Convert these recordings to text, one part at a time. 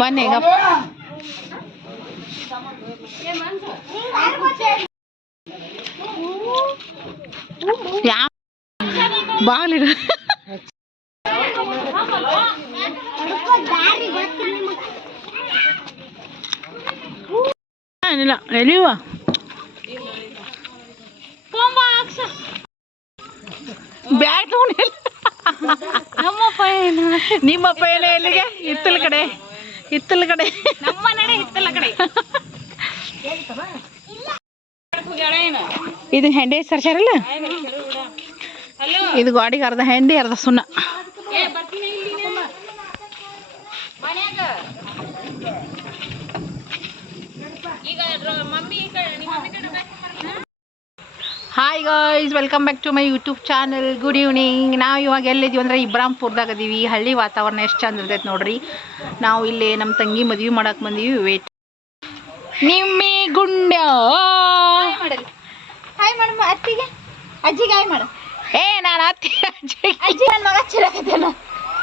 ಬನ್ನಿ ಈಗ ಬಾಲಿಡ ಏನಿಲ್ಲ ಎಲ್ಲಿವ ಬ್ಯಾಟ್ ನಿಮ್ಮಪ್ಪ ಏನ ಎಲ್ಲಿಗೆ ಹಿತ್ತಲ ಕಡೆ ನಮ್ಮ ನಡೆ ಹಿತ್ತಲ ಕಡೆ ಇದು ಹೆಂಡೆ ಸರ್ಸಾರಲ್ಲ ಇದು ಗಾಡಿಗೆ ಅರ್ಧ ಹೆಂಡಿ ಅರ್ಧ ಸುಣ್ಣ hi guys, welcome back to my YouTube channel. Good evening. ನಾವು ಇವಾಗ ಎಲ್ಲಿದ್ದೀವಿ ಅಂದರೆ ಇಬ್ರಾಂಪುರದಾಗ ಅದೀವಿ. ಹಳ್ಳಿ ವಾತಾವರಣ ಎಷ್ಟು ಚಂದ ಇರ್ತೈತೆ ನೋಡ್ರಿ. ನಾವು ಇಲ್ಲಿ ನಮ್ಮ ತಂಗಿ ಮದುವೆ ಮಾಡಕ್ಕೆ ಬಂದೀವಿ. ವೇಟ್ ನಿಮ್ಮಿ ಗುಂಡ ಹಾಯ್ ಮಾಡಮ್ಮ ಅತ್ತಿಗೆ ಅಜ್ಜಿಗೆ ಹಾಯ್ ಮಾಡು. ನಾನು ಅತ್ತಿ ಅಜ್ಜಿ ನನ್ನ ಮಗ ಚಿರಾಕತ್ತೇನ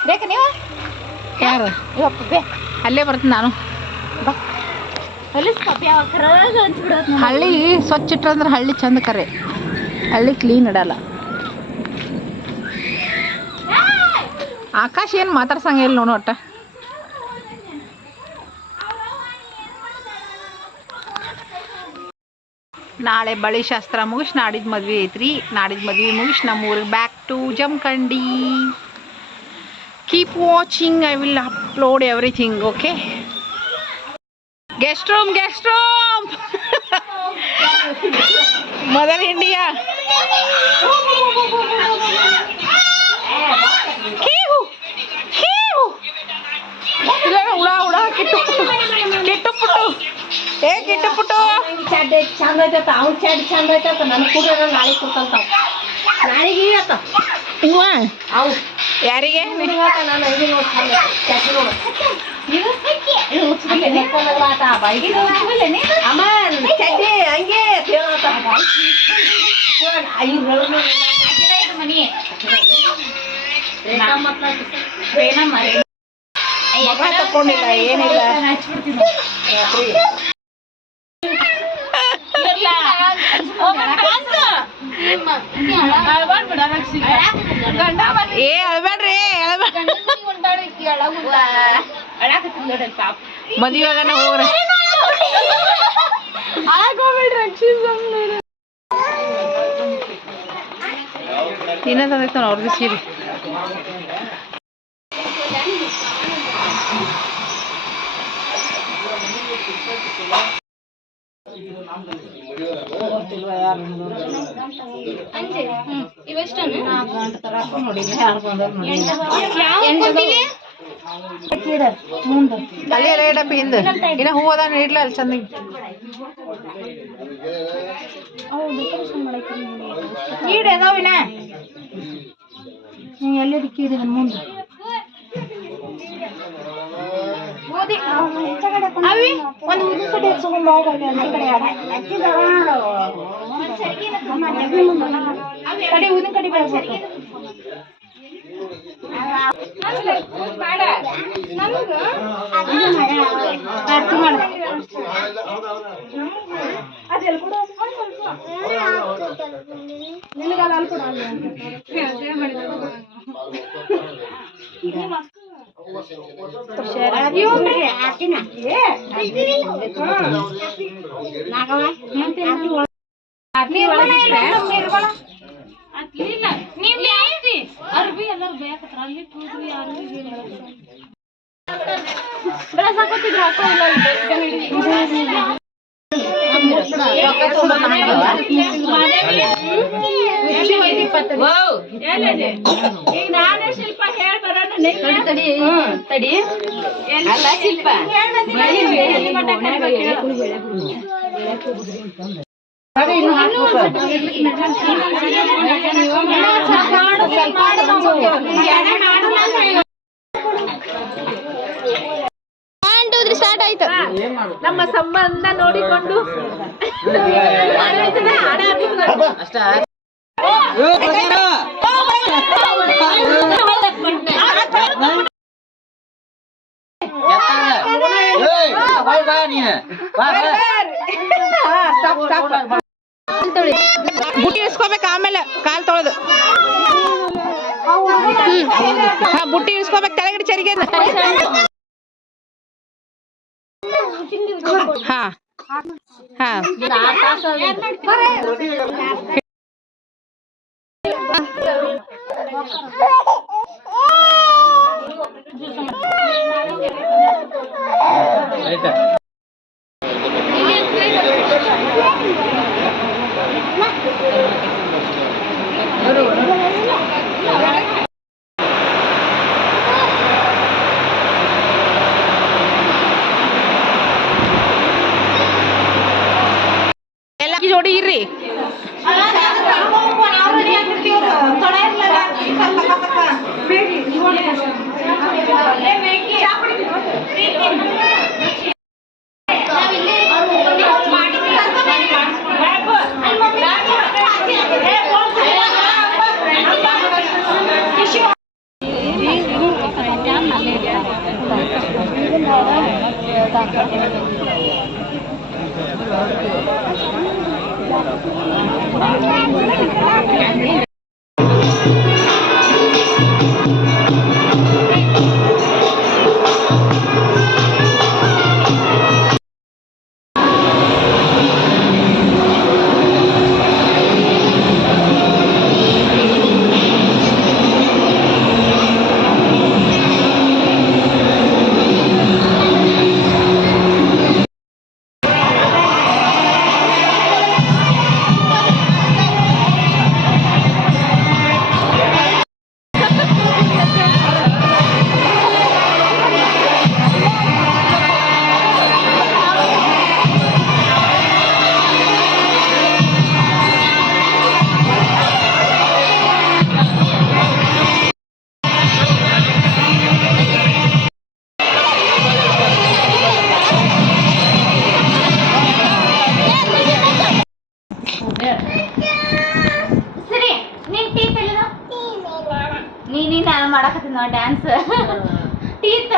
ಬೇಕಾ ನೀವು? ಯಾರು ಇವಪ್ಪ ಬೇ ಅಲ್ಲೇ ಬರ್ತೀನಿ ನಾನು. ಹಳ್ಳಿ ಸ್ವಚ್ಛ ಇಟ್ರಂದ್ರೆ ಹಳ್ಳಿ ಚಂದ ಕರೆ. ಹಳ್ಳಿ ಕ್ಲೀನ್ ಇಡಲ್ಲ. ಆಕಾಶ ಏನು ಮಾತಾಡ್ಸಂಗಿಲ್ಲ ನೋಡು ಒಟ್ಟ. ನಾಳೆ ಬಳಿ ಶಾಸ್ತ್ರ ಮುಗಿಸಿ ನಾಡಿದ್ದು ಮದ್ವೆ ಐತ್ರಿ. ನಾಡಿದ್ದು ಮದ್ವೆ ಮುಗಿಸಿ ನಮ್ಮ ಊರಿಗೆ back to Jamkhandi. Keep watching, I will upload everything. Okay, guest room mother India. ಹುಳ ಕಿಟ್ಟು ಪುಟ್ಟು ಚಂದ ಐತತ್ತ. ಅವ್ನ ಚಡ್ ಚಂದ ಐತತ್ತ. ನನ್ನ ಕೂಡ ನಾಳೆ ಕೊಡ್ತಂತಾವ. ನಾಳೆಗೆ ಆತ ಅವು ಯಾರಿಗೆ ನಾನು ಇದು ಅಮ್ಮ ಚಡ್ಡಿ ಹಂಗೆ ತಕೊಂಡಿಲ್ಲ ಏನಿಲ್ಲ. ಅಳ್ಬೇಡ್ರಿ, ಮದುವೆಗನ ಹೋಗ್ರಿ. ಇನ್ನೊಂದು ಅವ್ರದ್ದು ಸೀರೆ ಅಲ್ಲಿ ರೇಡಪ್ಪ ಹಿಂದೆ ಇನ್ನ ಹೂವದ ಇಡ್ಲ ಅಲ್ಲಿ ಚಂದ ಕೀಡು ಅದಾವಿನ ಎಲ್ಲದ ಕೀಡಿದ ಮುಂದೆ ಅವಿ ಒಂದು ಊದಿನ ಕಡೆ ಹಚ್ಕೊಂಡು ಕಡೆ ಊದಿನ ಕಡೆ ಬೆಳೆಸ್ಬೇಕು. ನಿನಗಲ್ಲ ಅಲ್ಲಿ ಕೂಡ ನಾನೇ ಶಿಲ್ಪ ಹೇಳ್ಬರೋಣ ತಡಿ ಅಲ್ಲ ಶಿಲ್ಪ ಸ್ಟಾರ್ಟ್ ಆಯ್ತು. ನಮ್ಮ ಸಂಬಂಧ ನೋಡಿಕೊಂಡು ಬುಟ್ಟಿ ಇಳಿಸ್ಕೋಬೇಕು ಆಮೇಲೆ ಕಾಲ್ ತೊಳೆದು ಬುಟ್ಟಿ ಇಳಿಸ್ಕೋಬೇಕು ತೆಳಗಡೆ ಚರಿಗೆ ಹಾ ಹಾ ಎಲ್ಲ ಜೋಡಿ ಇರ್ರಿ ಸರಿ ನೀನ್ ಟೀತ್ ಎಲ್ಲ ನೀನು ನಾನು ಮಾಡಕತ್ತೀನಿ ನಾ dance teeth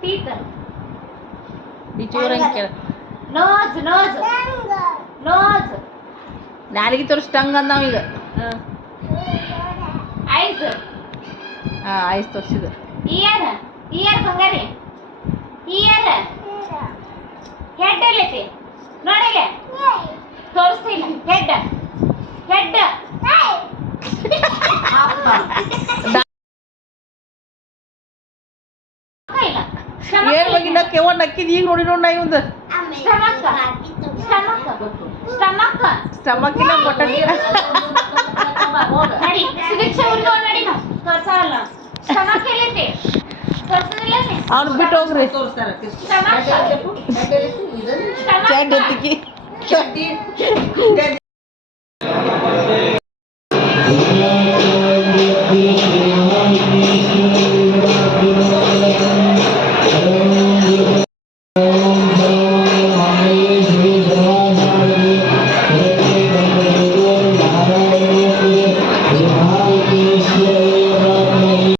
teeth nose nose nose ನಾಲಿಗೆ ತೋರಿಸ್ದಂಗ ನಾವೀಗ ಐಸ್ ಹಾ ಐಸ್ ತೋರಿಸಿದ ಇಯರ್ ಇಯರ್ ಬಂಗಾರಿ ಇಯರ್ ಹೆಡ್ ಎಲ್ಲೈತಿ ನೋಡಿಲ್ಲ ತೋರಿಸ್ತಿಲ್ಲ ಹೆಡ್ ಹೆಡ್ ಏನ್ ಬಗ್ಗೆ ನಕ್ಕೆವ ನಕ್ಕಿದ್ ಈಗ ನೋಡಿ ನೋಡ್ ನಾ ಇವಂದ ಸ್ಟಮಕ್ ಸ್ಟಮಕ್ ಸ್ಟಮಕ್ ಸ್ಟಮಕ್ ಇಲ್ಲ ಬಟನ್ ನಡಿ ಸುದೀಕ್ಷಾ ಊರಿಗೆ ನಡಿ ನಾವು ತೋರ್ಸಲ್ಲ ಸ್ಟಮಕ್ ಎಲ್ಲೈತಿ ತೋರ್ಸೋದಿಲ್ಲ ಅವ್ನು ಬಿಟ್ಟು ಹೋಗ್ರಿ ಸ್ಟಮಕ್ ಚಡ್ಡಿ ಎತ್ತಿಕ್ಕಿ